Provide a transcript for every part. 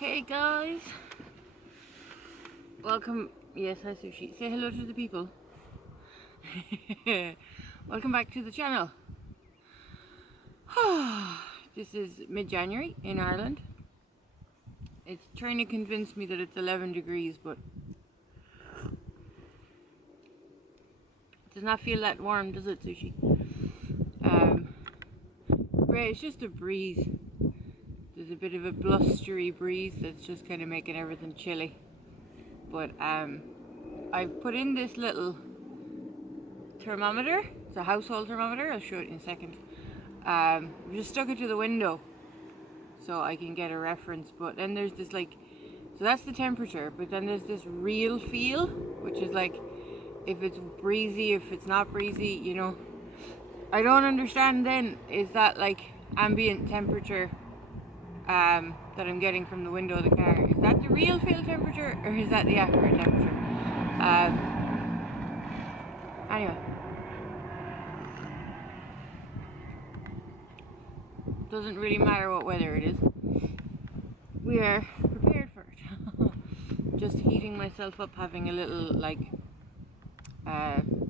Okay guys, welcome. Yes, hi Sushi. Say hello to the people. Welcome back to the channel. This is mid-January in Ireland. It's trying to convince me that it's 11 degrees, but it does not feel that warm, does it, Sushi? Right, it's just a breeze. There's a bit of a blustery breeze that's just kind of making everything chilly. But I've put in this little thermometer. It's a household thermometer. I'll show it in a second. I've just stuck it to the window so I can get a reference. But then there's this so that's the temperature. But then there's this real feel, which is like if it's breezy, if it's not breezy, you know. I don't understand then, is that like ambient temperature that I'm getting from the window of the car? Is that the real field temperature or is that the accurate temperature? Anyway, doesn't really matter what weather it is. We are prepared for it. Just heating myself up, having a little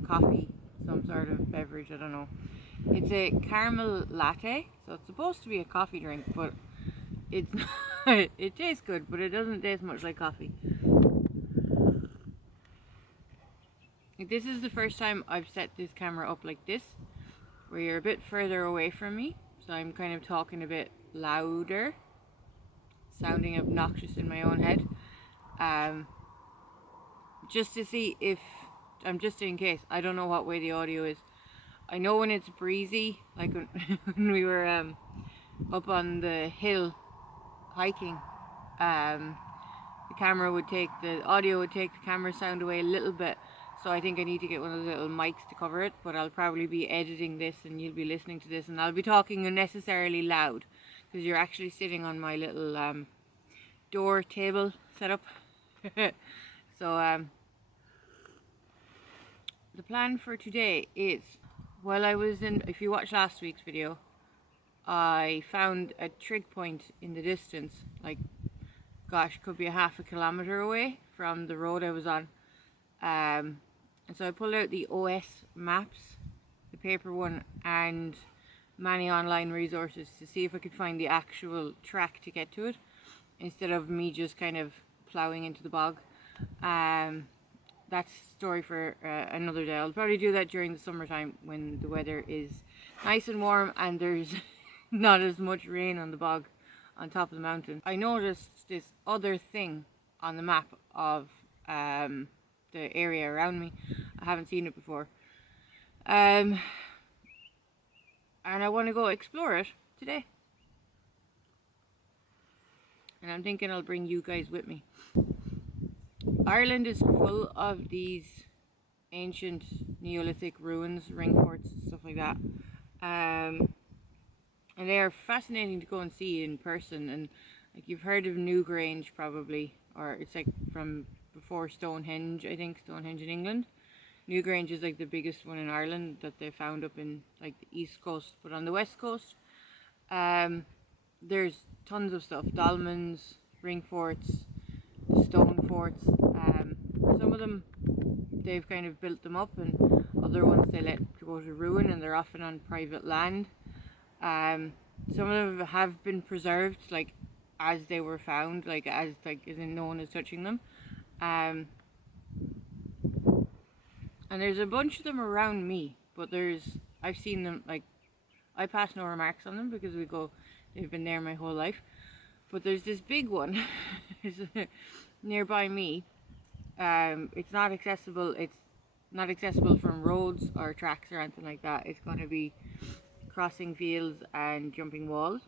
coffee, some sort of beverage, I don't know. It's a caramel latte, so it's supposed to be a coffee drink, but it's not. It tastes good, but it doesn't taste much like coffee. This is the first time I've set this camera up like this, where you're a bit further away from me, so I'm kind of talking a bit louder, sounding obnoxious in my own head, just to see if, just in case, I don't know what way the audio is. I know when it's breezy, like when we were up on the hill hiking, the audio would take the camera sound away a little bit. So I think I need to get one of the little mics to cover it, but I'll probably be editing this and you'll be listening to this and I'll be talking unnecessarily loud because you're actually sitting on my little door table setup. So the plan for today is, while I was if you watched last week's video, I found a trig point in the distance, like, gosh, could be a half a kilometer away from the road I was on. And so I pulled out the OS maps, the paper one, and many online resources to see if I could find the actual track to get to it, instead of me just kind of ploughing into the bog. That's a story for another day. I'll probably do that during the summertime when the weather is nice and warm and there's not as much rain on the bog on top of the mountain. I noticed this other thing on the map of the area around me. I haven't seen it before. And I want to go explore it today. And I'm thinking I'll bring you guys with me. Ireland is full of these ancient Neolithic ruins, ringforts, stuff like that. And they are fascinating to go and see in person. And like, you've heard of Newgrange probably, or it's like from before Stonehenge, I think, Stonehenge in England. Newgrange is like the biggest one in Ireland that they found up in like the east coast, but on the west coast, there's tons of stuff, dolmens, ring forts, stone forts. Some of them, they've kind of built them up, and other ones they let go to ruin, and they're often on private land. Some of them have been preserved, like as they were found, isn't no one is touching them. And there's a bunch of them around me, but I've seen them, like, I pass no remarks on them because they've been there my whole life. But there's this big one nearby me. It's not accessible from roads or tracks or anything like that. It's going to be crossing fields and jumping walls.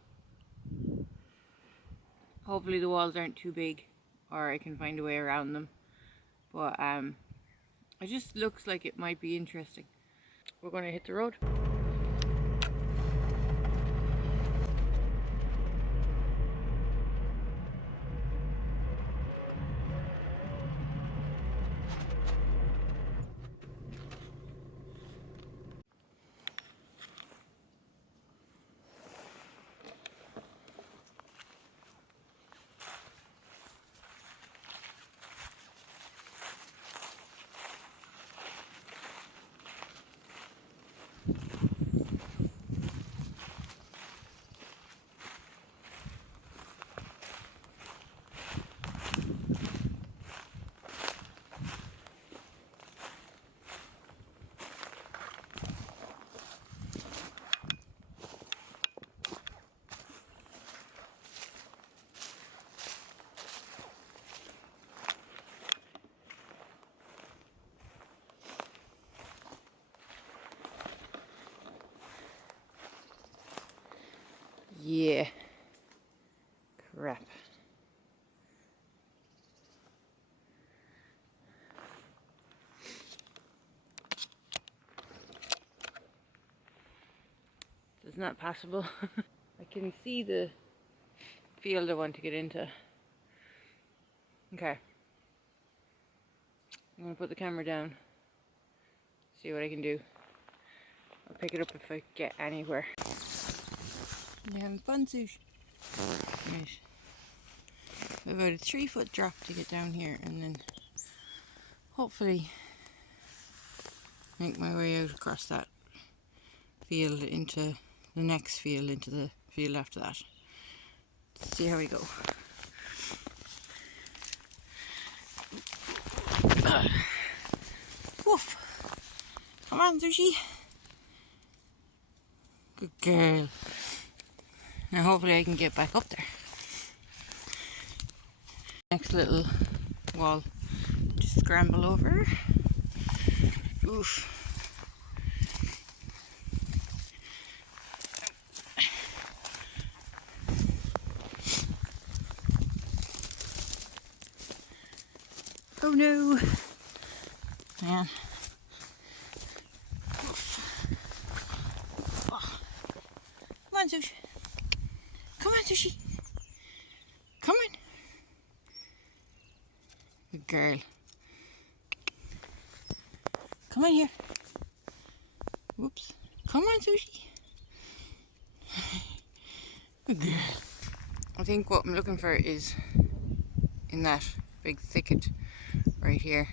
Hopefully the walls aren't too big, or I can find a way around them. But it just looks like it might be interesting. We're going to hit the road. Yeah. Crap. It's not passable. I can see the field I want to get into. Okay. I'm going to put the camera down. See what I can do. I'll pick it up if I get anywhere. You're having fun, Sushi. Right. About a 3-foot drop to get down here, and then hopefully make my way out across that field into the next field, into the field after that. Let's see how we go. Woof! Come on, Sushi. Good girl. Now hopefully I can get back up there. Next little wall. Just scramble over. Oof. Oh no! Man. Oof. Oh. Come on, Sushi. Come on, Sushi. Come on. Good girl. Come on here. Whoops. Come on, Sushi. Good girl. I think what I'm looking for is in that big thicket right here.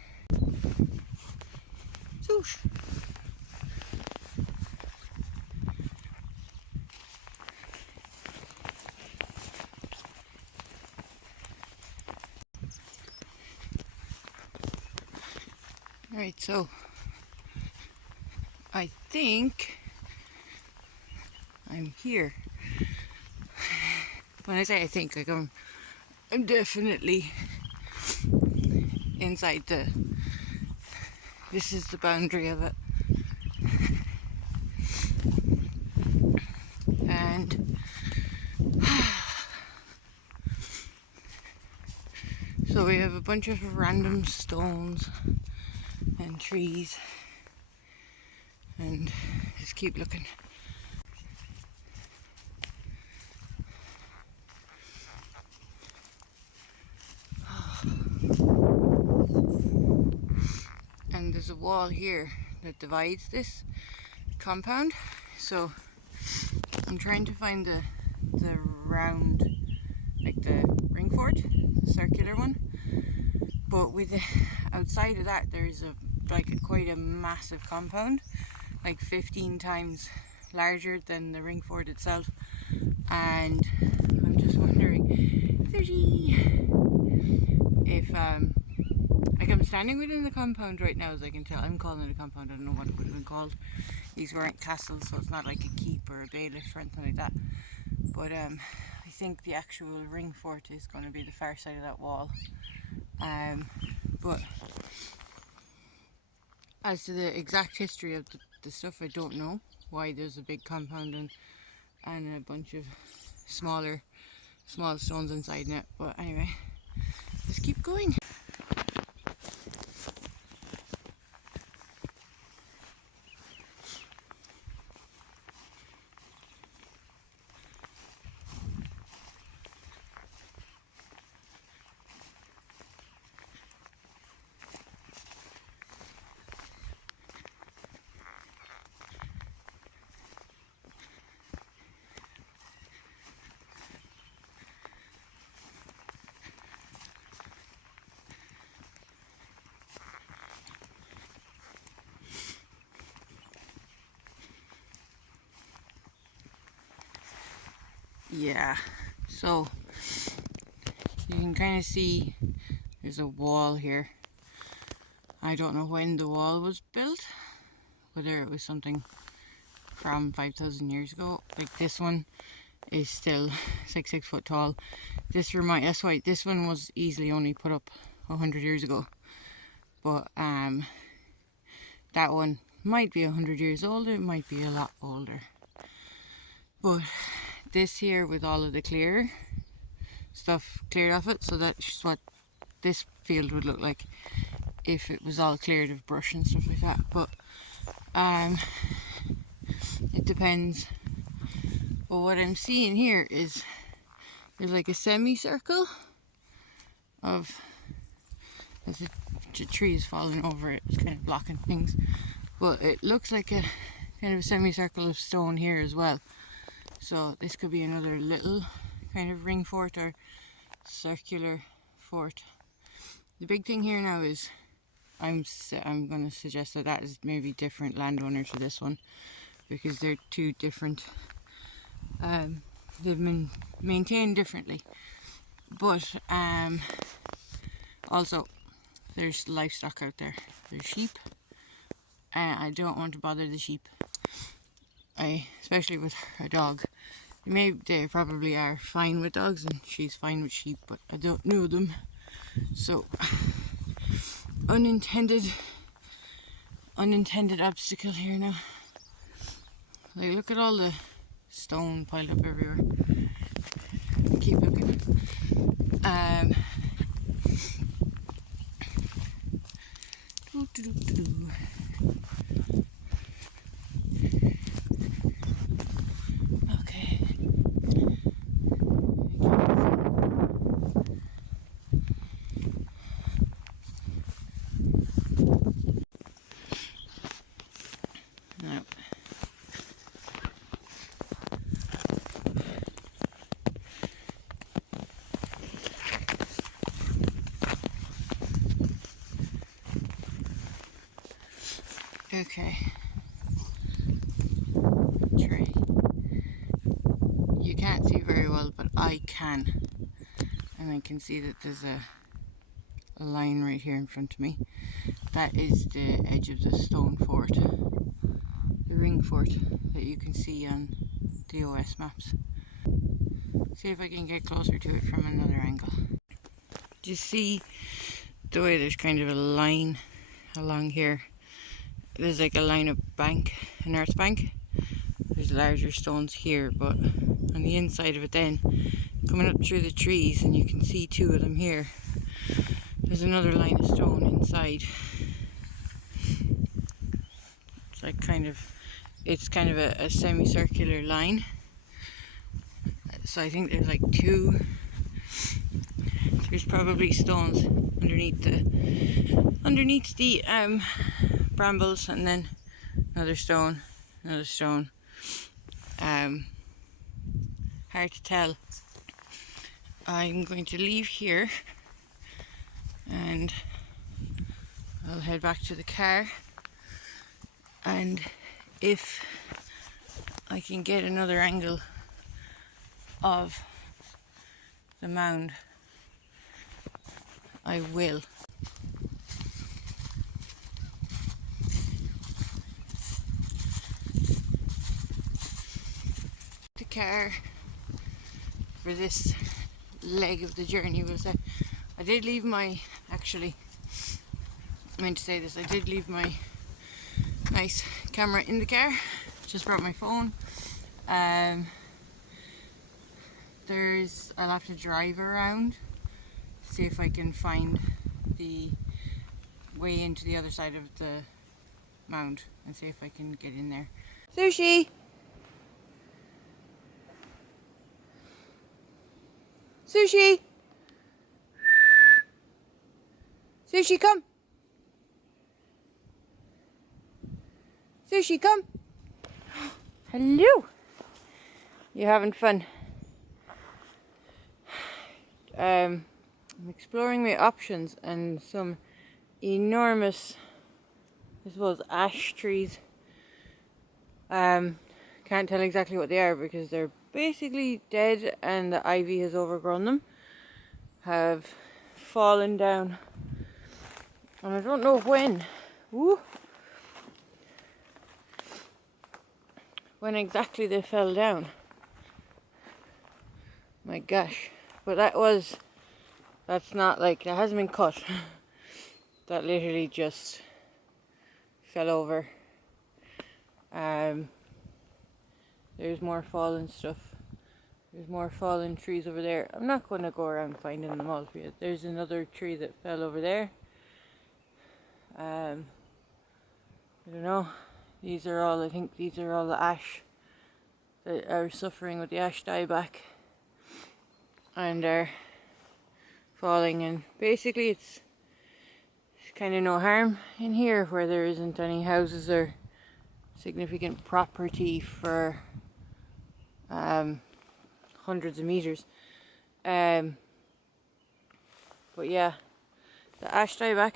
Sush. Alright, so I think I'm here. When I say I think, like I'm definitely inside this is the boundary of it. And so we have a bunch of random stones and trees, and just keep looking. And there's a wall here that divides this compound, so I'm trying to find the round, like the ringfort, the circular one. But with the outside of that, there's quite a massive compound, like 15 times larger than the ringfort itself. And I'm just wondering, Sushi, if like I'm standing within the compound right now, as I can tell. I'm calling it a compound. I don't know what it would have been called. These weren't castles, so it's not like a keep or a bailiff or anything like that. But I think the actual ringfort is going to be the far side of that wall. But as to the exact history of the stuff, I don't know why there's a big compound and a bunch of small stones inside it. But anyway, let's keep going. Yeah, so you can kind of see there's a wall here. I don't know when the wall was built, whether it was something from 5,000 years ago. Like this one is still 6 foot tall. That's why this one was easily only put up 100 years ago. But that one might be 100 years older, it might be a lot older. But this here with all of the clear stuff cleared off it, so that's what this field would look like if it was all cleared of brush and stuff like that. But it depends. But what I'm seeing here is there's like a semicircle of, there's a trees falling over it, it's kind of blocking things, but it looks like a kind of a semicircle of stone here as well. So this could be another little kind of ring fort or circular fort. The big thing here now is I'm going to suggest that that is maybe different landowner to this one, because they're two different. They've been maintained differently, but also there's livestock out there. There's sheep. I don't want to bother the sheep. Especially with a dog. They probably are fine with dogs, and she's fine with sheep, but I don't know them. So unintended obstacle here now. Like, look at all the stone piled up everywhere. Keep looking. Okay. No. Okay. Tree. You can't see very well, but I can. And I can see that there's a line right here in front of me. That is the edge of the stone fort. The ring fort that you can see on the OS maps. See if I can get closer to it from another angle. Do you see the way there's kind of a line along here? There's like a line of bank, an earth bank. There's larger stones here, but on the inside of it then, coming up through the trees, and you can see two of them here, there's another line of stone inside. It's like kind of a semicircular line. So I think there's like two. There's probably stones underneath the brambles, and then another stone. Hard to tell. I'm going to leave here and I'll head back to the car, and if I can get another angle of the mound, I will. The car for this leg of the journey was I did leave my, actually, I meant to say this, I did leave my nice camera in the car. Just brought my phone. I'll have to drive around, see if I can find the way into the other side of the mound and see if I can get in there. Sushi! Sushi! Sushi, come! Sushi, come! Hello! You having fun? I'm exploring my options, and some enormous, I suppose, ash trees. Can't tell exactly what they are because they're basically dead and the ivy has overgrown them. Have fallen down, and I don't know when. Woo! When exactly they fell down. My gosh. But that's not like, that hasn't been cut. That literally just fell over. There's more fallen stuff There's more fallen trees over there. I'm not going to go around finding them all for you. There's another tree that fell over there. I don't know. These are all, I think these are all the ash that are suffering with the ash dieback and are falling, and basically it's kind of no harm in here where there isn't any houses or significant property for hundreds of meters. But yeah, the ash dieback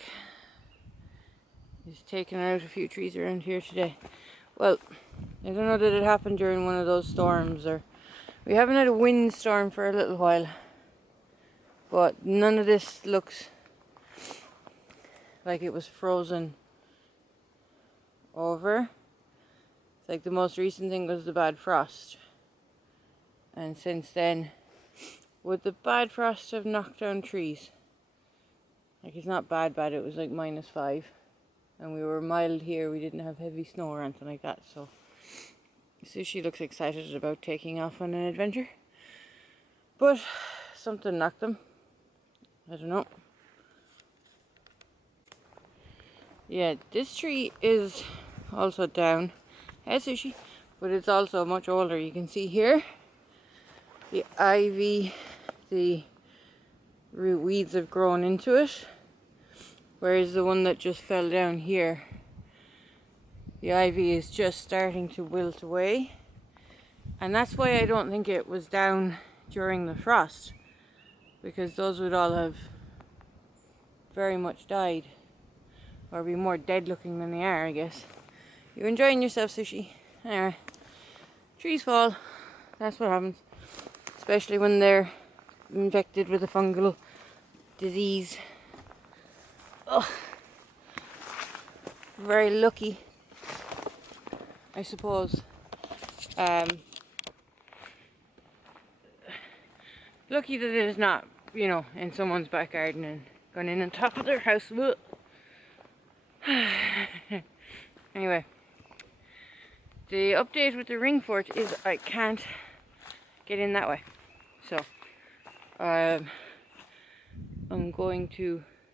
is taking out a few trees around here today. Well, I don't know that it happened during one of those storms, or we haven't had a windstorm for a little while, but none of this looks like it was frozen over. It's like the most recent thing was the bad frost, and since then, would the bad frost have knocked down trees? Like, it's not bad, it was like -5. And we were mild here, we didn't have heavy snow or anything like that, so Sushi looks excited about taking off on an adventure. But something knocked them. I don't know. Yeah, this tree is also down. Hey Sushi. But it's also much older. You can see here the ivy, the root weeds have grown into it. Whereas the one that just fell down here, the ivy is just starting to wilt away. And that's why I don't think it was down during the frost, because those would all have very much died, or be more dead looking than they are, I guess. You enjoying yourself, Sushi? Anyway, trees fall. That's what happens, especially when they're infected with a fungal disease. Oh, very lucky, I suppose. Lucky that it is not, you know, in someone's back garden and gone in on top of their house. Anyway, the update with the Ringfort is I can't get in that way. So,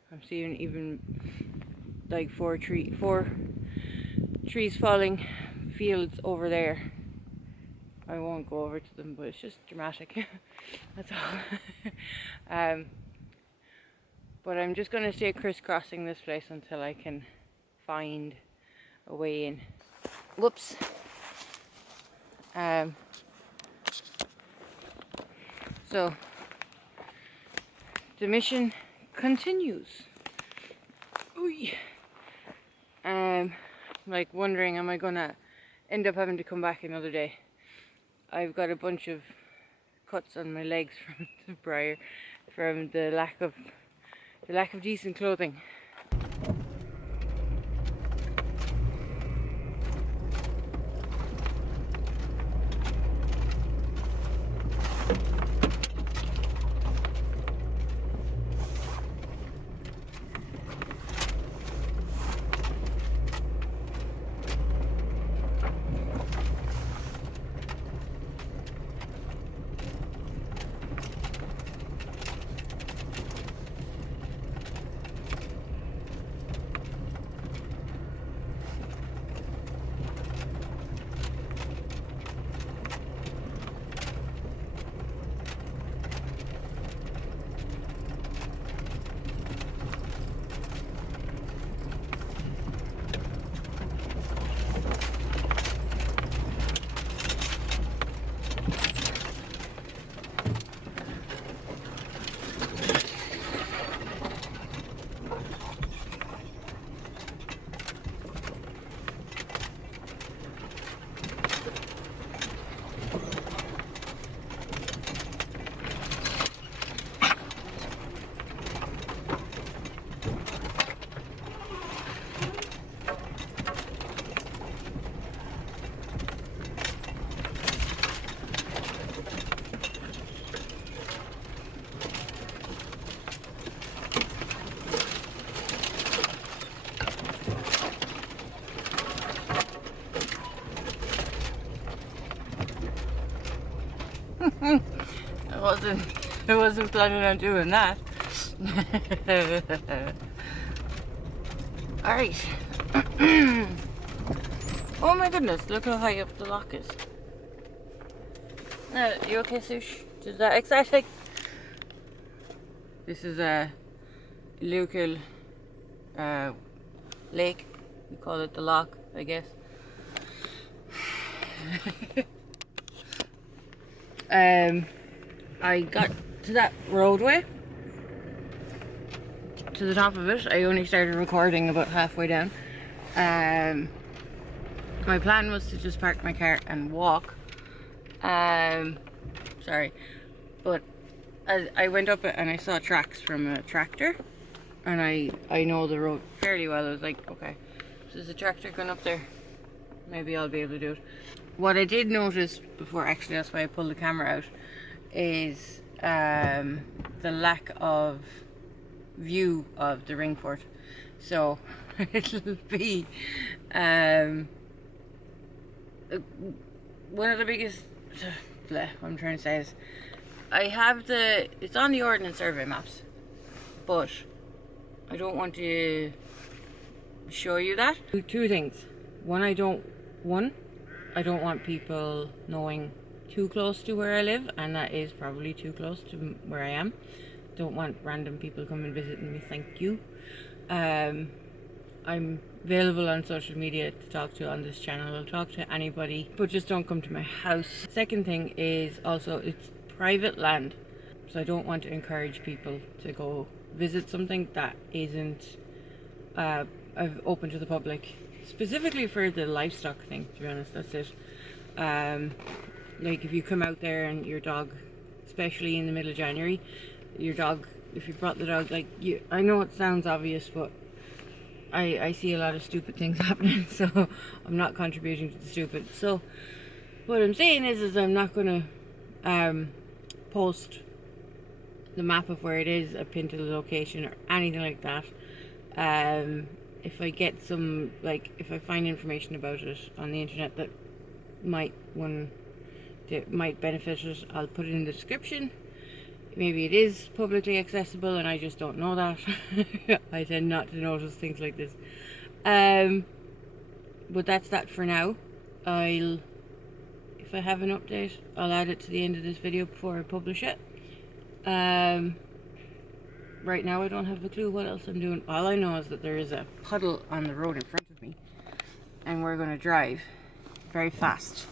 I'm seeing even like four trees falling, fields over there. I won't go over to them, but it's just dramatic. That's all. But I'm just going to stay crisscrossing this place until I can find a way in. Whoops. So the mission continues. Ooh. Like wondering, am I gonna end up having to come back another day? I've got a bunch of cuts on my legs from the briar, from the lack of decent clothing. wasn't planning on doing that. Alright. Oh my goodness, look how high up the lock is. You okay, Sush? Is that exciting? This is a local lake. We call it the lock, I guess. I got to that roadway, to the top of it. I only started recording about halfway down. My plan was to just park my car and walk. Sorry, but as I went up it and I saw tracks from a tractor, and I know the road fairly well. I was like, okay, so there's a tractor going up there. Maybe I'll be able to do it. What I did notice before, actually, that's why I pulled the camera out, is the lack of view of the Ringfort. So it'll be one of the biggest, what I'm trying to say is, I have it's on the Ordnance Survey maps, but I don't want to show you that. Two things. One, I don't want people knowing too close to where I live, and that is probably too close to where I am. Don't want random people coming visiting me, thank you. I'm available on social media to talk to on this channel. I'll talk to anybody, but just don't come to my house. Second thing is also, it's private land, so I don't want to encourage people to go visit something that isn't open to the public. Specifically for the livestock thing, to be honest, that's it. Like if you come out there and your dog, especially in the middle of January, your dog, if you brought the dog, like, I know it sounds obvious, but I see a lot of stupid things happening, so I'm not contributing to the stupid. So what I'm saying is I'm not going to post the map of where it is, a pin to the location or anything like that. If I get some, like, if I find information about it on the internet that might benefit it, I'll put it in the description. Maybe it is publicly accessible and I just don't know that. I tend not to notice things like this. But that's that for now. If I have an update, I'll add it to the end of this video before I publish it. Right now I don't have a clue what else I'm doing. All I know is that there is a puddle on the road in front of me, and we're going to drive very fast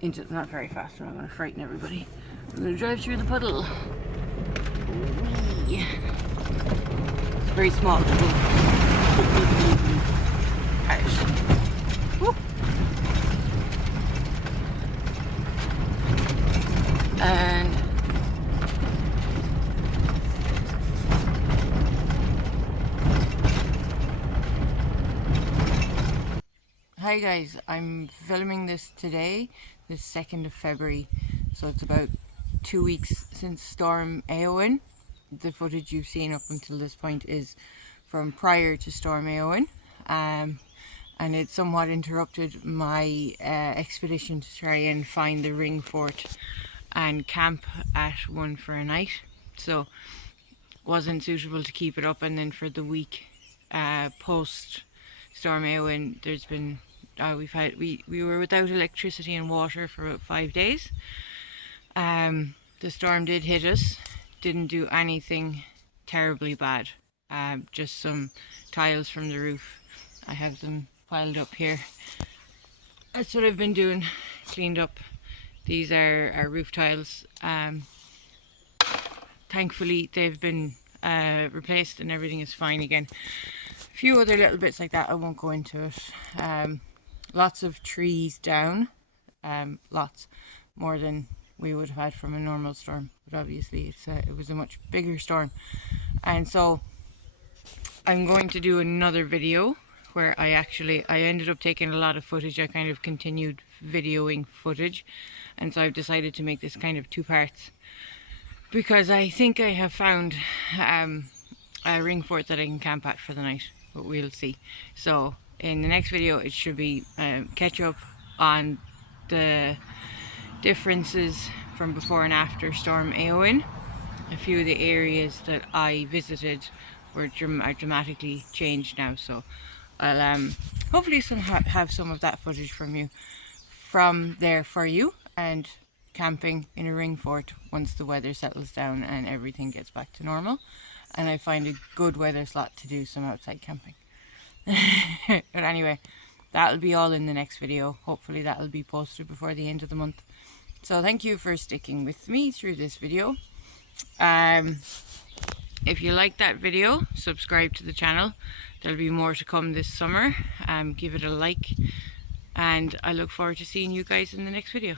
into, not very fast, I'm not going to frighten everybody. We're going to drive through the puddle. Whee. It's very small. And hi guys, I'm filming this today, the 2nd of February, so it's about 2 weeks since Storm Éowyn. The footage you've seen up until this point is from prior to Storm Éowyn, and it somewhat interrupted my expedition to try and find the Ringfort and camp at one for a night, so wasn't suitable to keep it up. And then for the week post Storm Éowyn, there's been we were without electricity and water for about 5 days. The storm did hit us, didn't do anything terribly bad, just some tiles from the roof. I have them piled up here. That's what I've been doing, cleaned up. These are our roof tiles. Thankfully they've been replaced and everything is fine again. A few other little bits like that, I won't go into it. Lots of trees down, lots more than we would have had from a normal storm, but obviously it was a much bigger storm. And so I'm going to do another video where I ended up taking a lot of footage. I kind of continued videoing footage, and so I've decided to make this kind of 2 parts, because I think I have found a Ringfort that I can camp at for the night, but we'll see. So in the next video it should be catch up on the differences from before and after Storm Éowyn. A few of the areas that I visited are dramatically changed now, so I'll hopefully have some of that footage from there for you, and camping in a ring fort once the weather settles down and everything gets back to normal and I find a good weather slot to do some outside camping. But anyway, that'll be all in the next video. Hopefully that'll be posted before the end of the month. So thank you for sticking with me through this video. If you like that video, subscribe to the channel. There'll be more to come this summer. Give it a like, and I look forward to seeing you guys in the next video.